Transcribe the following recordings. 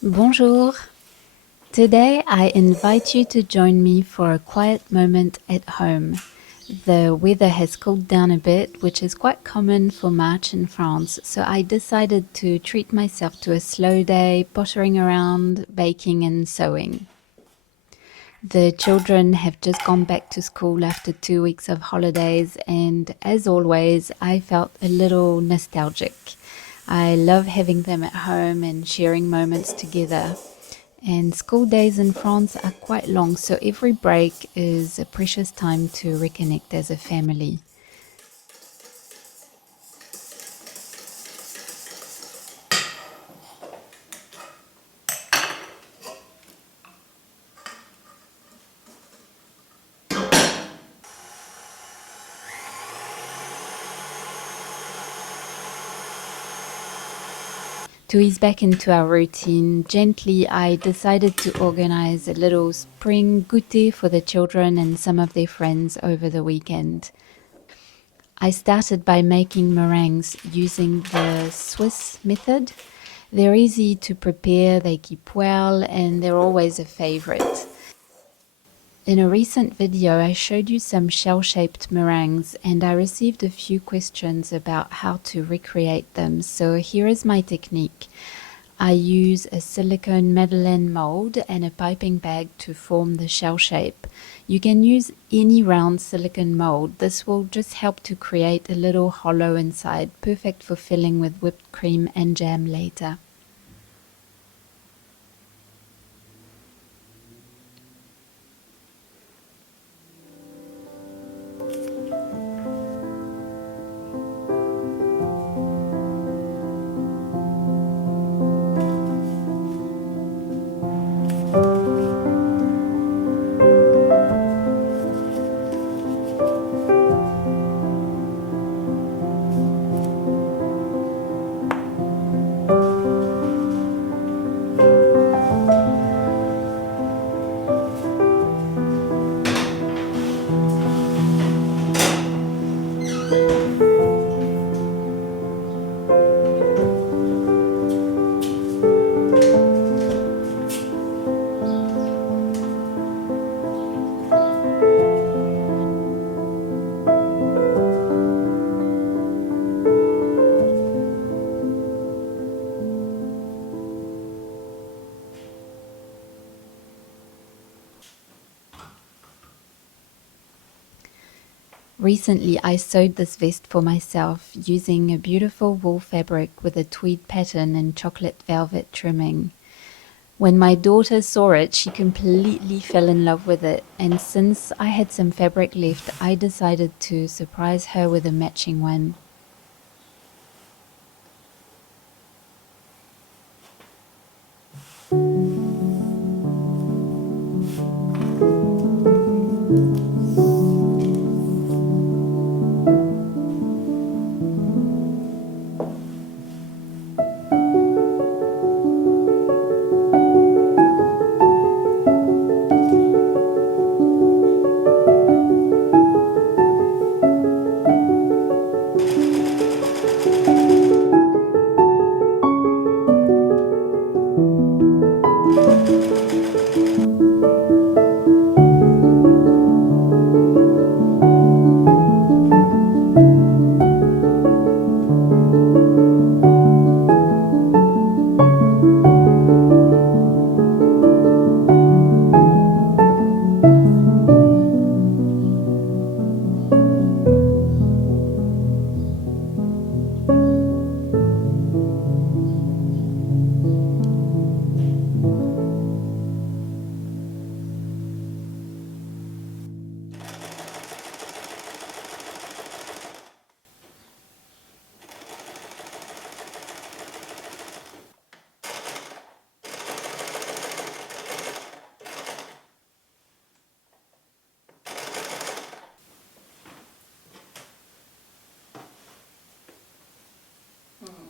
Bonjour! Today I invite you to join me for a quiet moment at home. The weather has cooled down a bit, which is quite common for March in France, so I decided to treat myself to a slow day, pottering around, baking and sewing. The children have just gone back to school after 2 weeks of holidays, and as always, I felt a little nostalgic. I love having them at home and sharing moments together. And school days in France are quite long, so every break is a precious time to reconnect as a family. To ease back into our routine, gently I decided to organize a little spring goûter for the children and some of their friends over the weekend. I started by making meringues using the Swiss method. They're easy to prepare, they keep well, and they're always a favorite. In a recent video, I showed you some shell-shaped meringues, and I received a few questions about how to recreate them. So here is my technique. I use a silicone Madeleine mold and a piping bag to form the shell shape. You can use any round silicone mold. This will just help to create a little hollow inside, perfect for filling with whipped cream and jam later. Recently, I sewed this vest for myself using a beautiful wool fabric with a tweed pattern and chocolate velvet trimming. When my daughter saw it, she completely fell in love with it, and since I had some fabric left, I decided to surprise her with a matching one.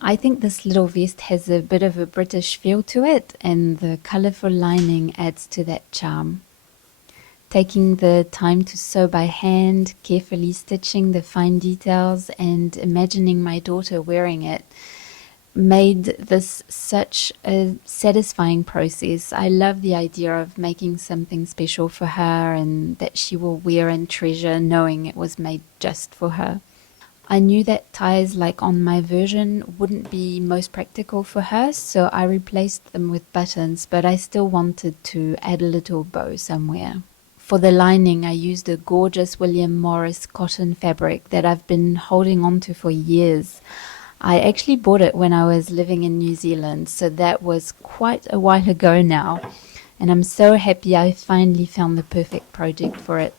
I think this little vest has a bit of a British feel to it, and the colourful lining adds to that charm. Taking the time to sew by hand, carefully stitching the fine details, and imagining my daughter wearing it made this such a satisfying process. I love the idea of making something special for her and that she will wear and treasure, knowing it was made just for her. I knew that ties like on my version wouldn't be most practical for her, so I replaced them with buttons, but I still wanted to add a little bow somewhere. For the lining, I used a gorgeous William Morris cotton fabric that I've been holding on to for years. I actually bought it when I was living in New Zealand, so that was quite a while ago now, and I'm so happy I finally found the perfect project for it.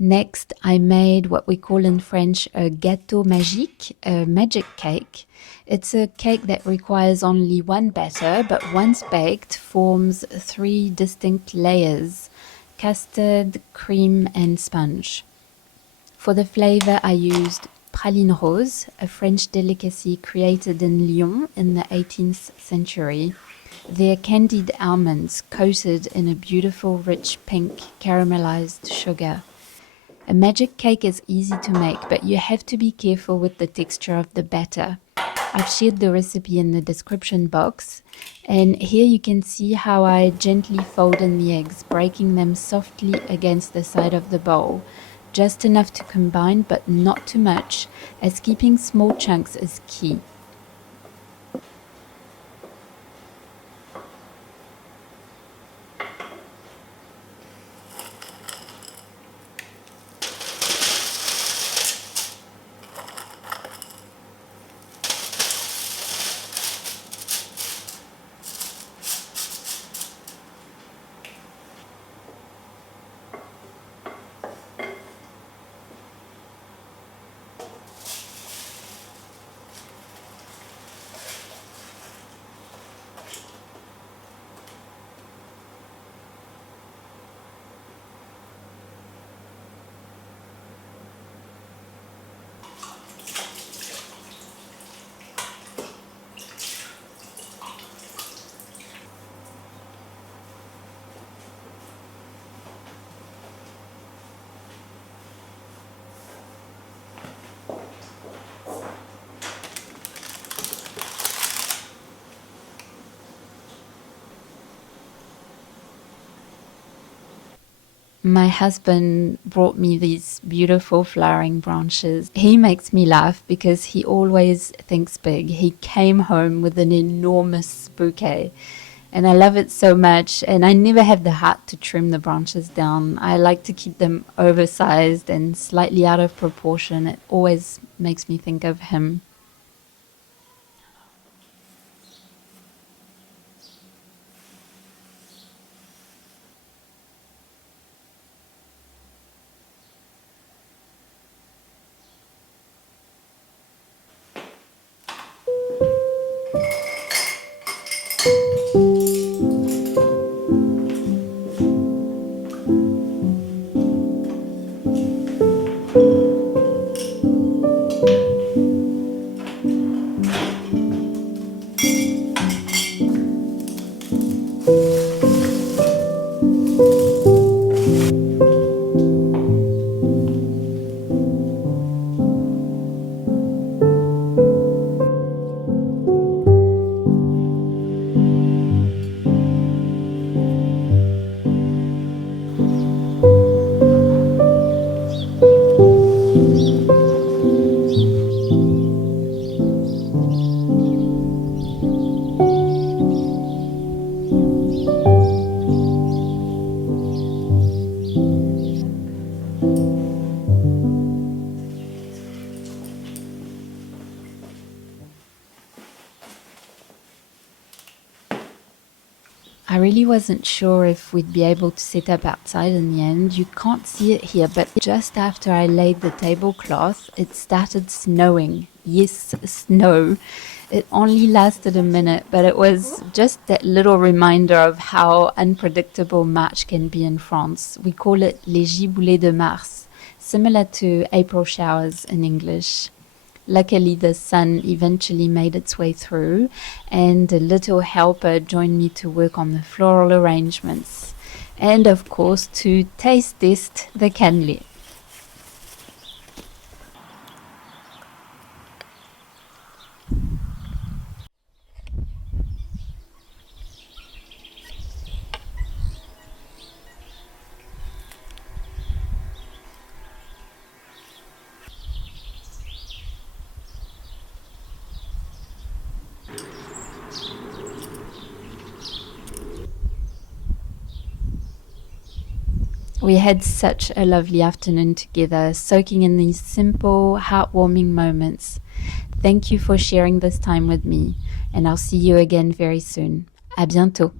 Next, I made what we call in French a gâteau magique, a magic cake. It's a cake that requires only one batter, but once baked, forms three distinct layers: custard, cream, and sponge. For the flavor, I used Pralines rose, a French delicacy created in Lyon in the 18th century. They're candied almonds coated in a beautiful, rich pink caramelized sugar. A magic cake is easy to make, but you have to be careful with the texture of the batter. I've shared the recipe in the description box, and here you can see how I gently fold in the eggs, breaking them softly against the side of the bowl. Just enough to combine, but not too much, as keeping small chunks is key. My husband brought me these beautiful flowering branches. He makes me laugh because he always thinks big. He came home with an enormous bouquet, and I love it so much. And I never have the heart to trim the branches down. I like to keep them oversized and slightly out of proportion. It always makes me think of him. I really wasn't sure if we'd be able to set up outside in the end. You can't see it here, but just after I laid the tablecloth, it started snowing. Yes, snow. It only lasted a minute, but it was just that little reminder of how unpredictable March can be in France. We call it les giboulées de Mars, similar to April showers in English. Luckily, the sun eventually made its way through, and a little helper joined me to work on the floral arrangements. And of course, to taste test the candied. We had such a lovely afternoon together, soaking in these simple, heartwarming moments. Thank you for sharing this time with me, and I'll see you again very soon. À bientôt.